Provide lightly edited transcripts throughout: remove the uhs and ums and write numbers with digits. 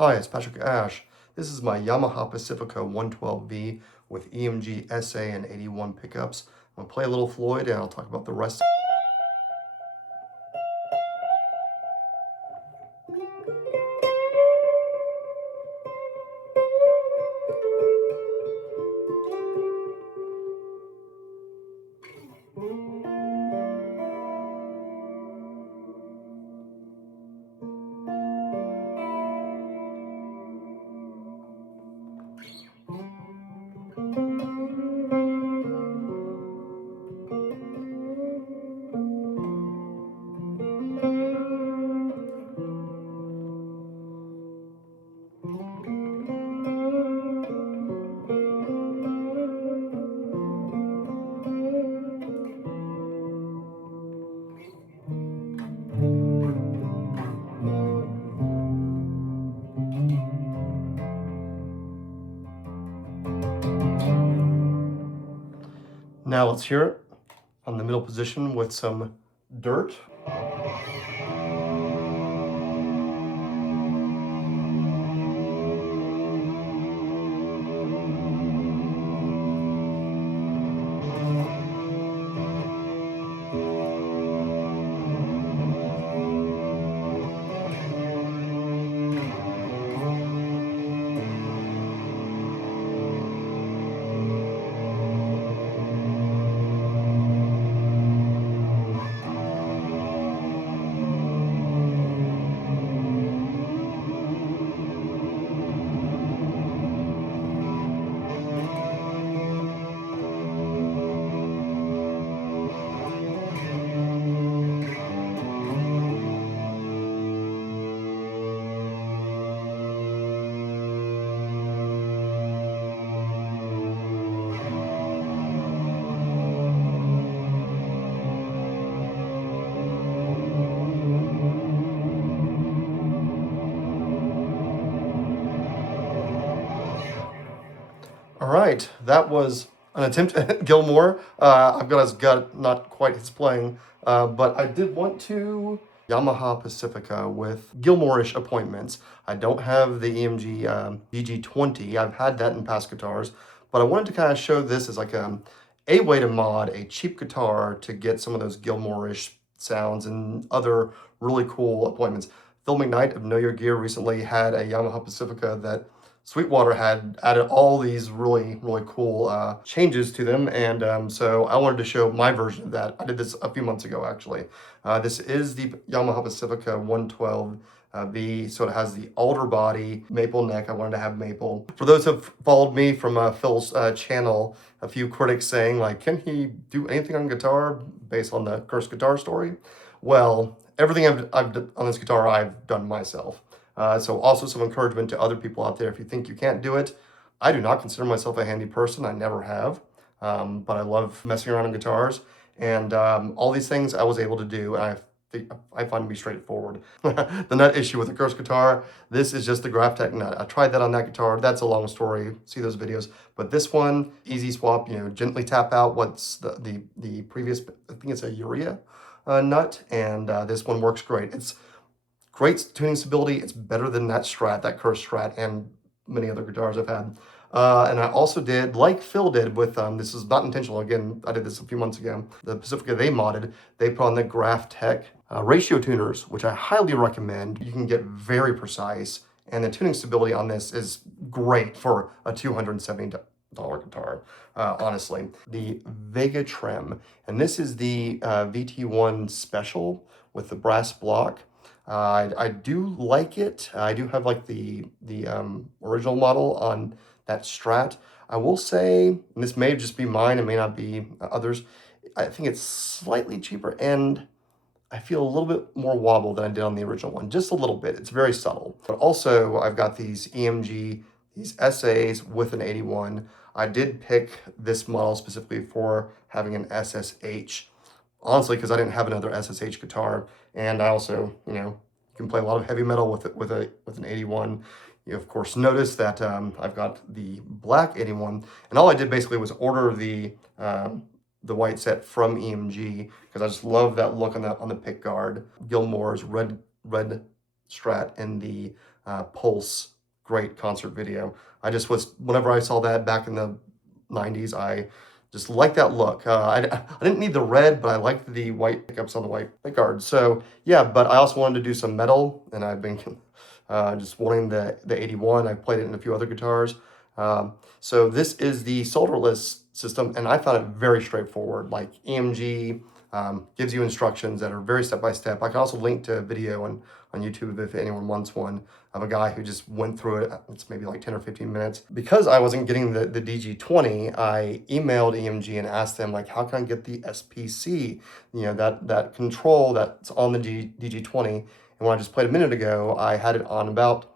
Hi, it's Patrick Ash. This is my Yamaha Pacifica 112V with EMG SA and 81 pickups. I'm going to play a little Floyd and I'll talk about the rest. Now let's hear it on the middle position with some dirt. All right, that was an attempt at Gilmour. I've got his gut, not quite his playing, but I did want to Yamaha Pacifica with Gilmour-ish appointments. I don't have the EMG VG20. I've had that in past guitars, but I wanted to kind of show this as like a way to mod a cheap guitar to get some of those Gilmour-ish sounds and other really cool appointments. Phil McKnight of Know Your Gear recently had a Yamaha Pacifica that Sweetwater had added all these really cool changes to them, and so I wanted to show my version of that. I did this a few months ago, actually. This is the Yamaha Pacifica 112 V, so it has the alder body, maple neck. I wanted to have maple. For those who have followed me from Phil's channel, a few critics saying, like, can he do anything on guitar based on the cursed guitar story? Well, everything I've done on this guitar, I've done myself. So also some encouragement to other people out there. If you think you can't do it, I do not consider myself a handy person. I never have, but I love messing around on guitars. And all these things I was able to do, and I find to be straightforward. The nut issue with the Curse guitar, this is just the GraphTech nut. I tried that on that guitar. That's a long story. See those videos. But this one, easy swap, gently tap out what's the previous, I think it's a urea nut, and this one works great. It's great tuning stability. It's better than that Strat, that Curse Strat, and many other guitars I've had. And I also did, like Phil did with, this is not intentional, again, I did this a few months ago, the Pacifica they modded, they put on the GraphTech ratio tuners, which I highly recommend. You can get very precise, and the tuning stability on this is great for a $270 guitar, honestly. The VegaTrem, and this is the VT1 Special with the brass block. I do like it. I do have like the original model on that Strat. I will say, and this may just be mine, it may not be others, I think it's slightly cheaper and I feel a little bit more wobble than I did on the original one, just a little bit. It's very subtle. But also I've got these EMG, these SAs with an 81. I did pick this model specifically for having an SSH. Honestly, because I didn't have another SSH guitar, and I also, can play a lot of heavy metal with an 81. You of course notice that I've got the black 81, and all I did basically was order the white set from EMG because I just love that look on the pickguard. Gilmour's red Strat and the Pulse, great concert video. I just was, whenever I saw that back in the 90s, I just liked that look. I didn't need the red, but I liked the white pickups on the white pickguard. So yeah, but I also wanted to do some metal, and I've been just wanting the 81. I've played it in a few other guitars. So this is the solderless system, and I found it very straightforward. Like EMG gives you instructions that are very step-by-step. I can also link to a video on YouTube if anyone wants one, of a guy who just went through it. It's maybe like 10 or 15 minutes. Because I wasn't getting the DG20, I emailed EMG and asked them, like, how can I get the SPC? You know, that control that's on the DG20. And when I just played a minute ago, I had it on about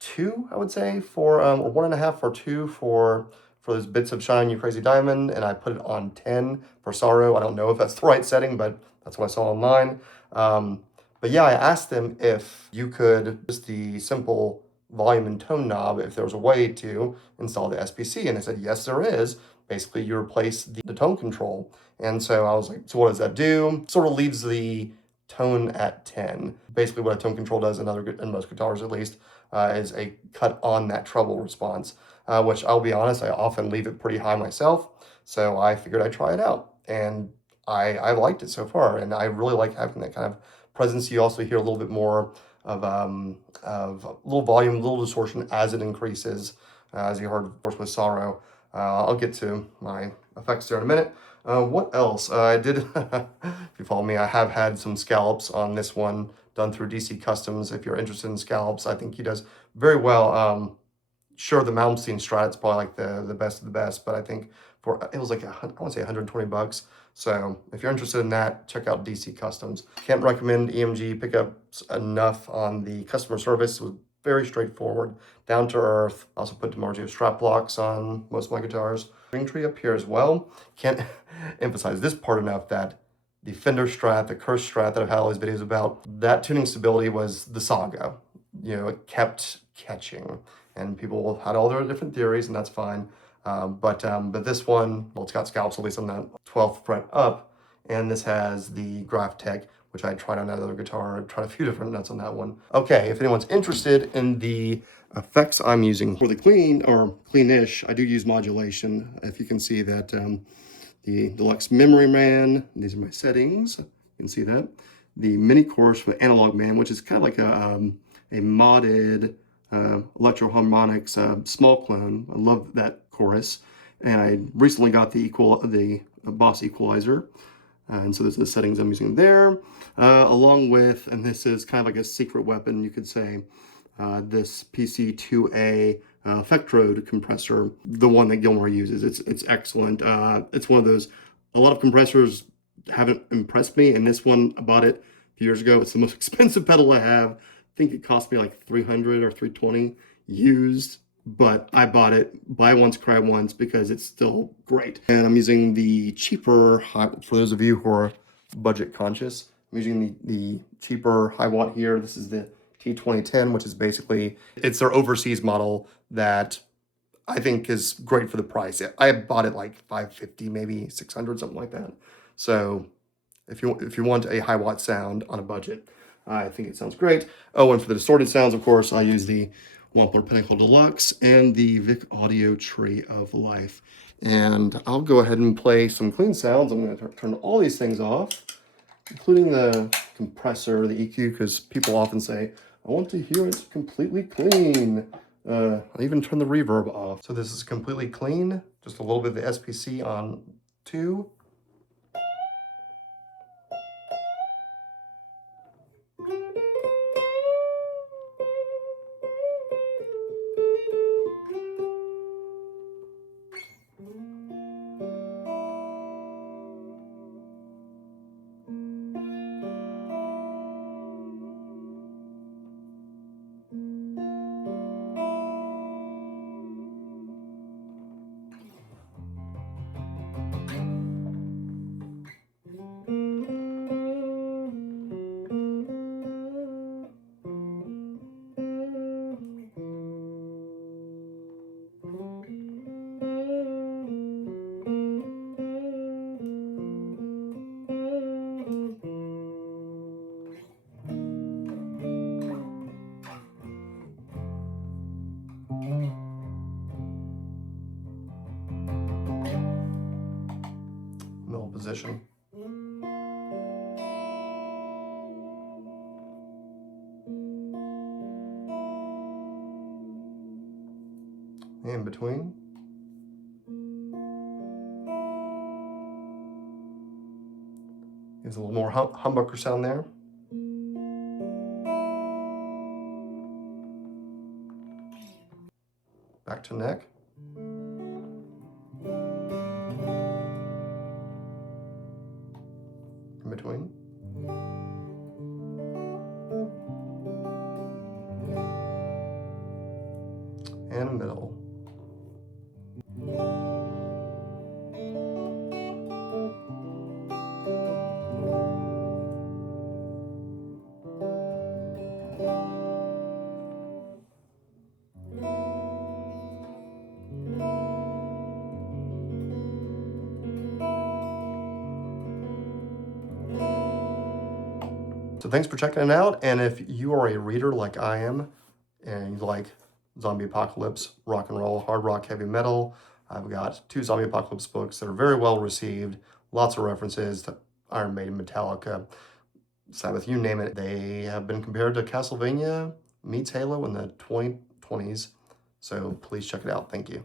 2, I would say, for or 1.5 or 2 for those bits of shine, you crazy diamond, and I put it on 10 for sorrow. I don't know if that's the right setting, but that's what I saw online. But yeah, I asked them if you could, just the simple volume and tone knob, if there was a way to install the SPC, and they said, yes, there is. Basically, you replace the tone control. And so I was like, so what does that do? Sort of leaves the tone at 10. Basically what a tone control does in most guitars at least, is a cut on that treble response, which I'll be honest, I often leave it pretty high myself. So I figured I'd try it out, and I liked it so far, and I really like having that kind of presence. You also hear a little bit more of a little volume, a little distortion as it increases, as you heard, of course, with sorrow. I'll get to my effects there in a minute. What else? I did, if you follow me, I have had some scallops on this one done through DC Customs. If you're interested in scallops, I think he does very well. Sure, the Malmsteen Strat is probably like the best of the best, but I think it was like, I want to say $120. So if you're interested in that, check out DC Customs. Can't recommend EMG pickups enough on the customer service. It was very straightforward, down to earth. Also put DiMarzio strap blocks on most of my guitars. String tree up here as well. Can't emphasize this part enough, that the Fender Strat, the Curse Strat that I've had all these videos about, that tuning stability was the saga. You know, it kept catching, and people had all their different theories, and that's fine. But this one, well, it's got scallops at least on that 12th fret up, and this has the GraphTech, which I tried on that other guitar. I tried a few different nuts on that one. Okay, if anyone's interested in the effects I'm using for the clean, or cleanish, I do use modulation. If you can see that, the Deluxe Memory Man, these are my settings, you can see that. The Mini Chorus for Analog Man, which is kind of like a modded Electro Harmonics small clone. I love that chorus, and I recently got the Boss equalizer, and so there's the settings I'm using there, along with, and this is kind of like a secret weapon, you could say, this PC2A Effectrode compressor, the one that Gilmour uses. It's excellent. It's one of those, a lot of compressors haven't impressed me, and this one, I bought it a few years ago. It's the most expensive pedal I have. I think it cost me like $300 or $320 used, but I bought it, buy once, cry once, because it's still great. And I'm using the cheaper, for those of you who are budget conscious, I'm using the cheaper high watt here. This is the T2010, which is basically, it's their overseas model that I think is great for the price. I bought it like $550, maybe $600, something like that. So if you want a high watt sound on a budget, I think it sounds great. Oh, and for the distorted sounds, of course, I use the Wampler Pinnacle Deluxe and the Vic Audio Tree of Life. And I'll go ahead and play some clean sounds. I'm going to turn all these things off, including the compressor, the EQ, because people often say, I want to hear it completely clean. I even turn the reverb off. So this is completely clean, just a little bit of the SPC on 2. position. In between. Gives a little more humbucker sound there. Back to neck. In between. And middle. So thanks for checking it out, and if you are a reader like I am, and you like zombie apocalypse, rock and roll, hard rock, heavy metal, I've got 2 zombie apocalypse books that are very well received, lots of references to Iron Maiden, Metallica, Sabbath, you name it. They have been compared to Castlevania meets Halo in the 2020s, so please check it out. Thank you.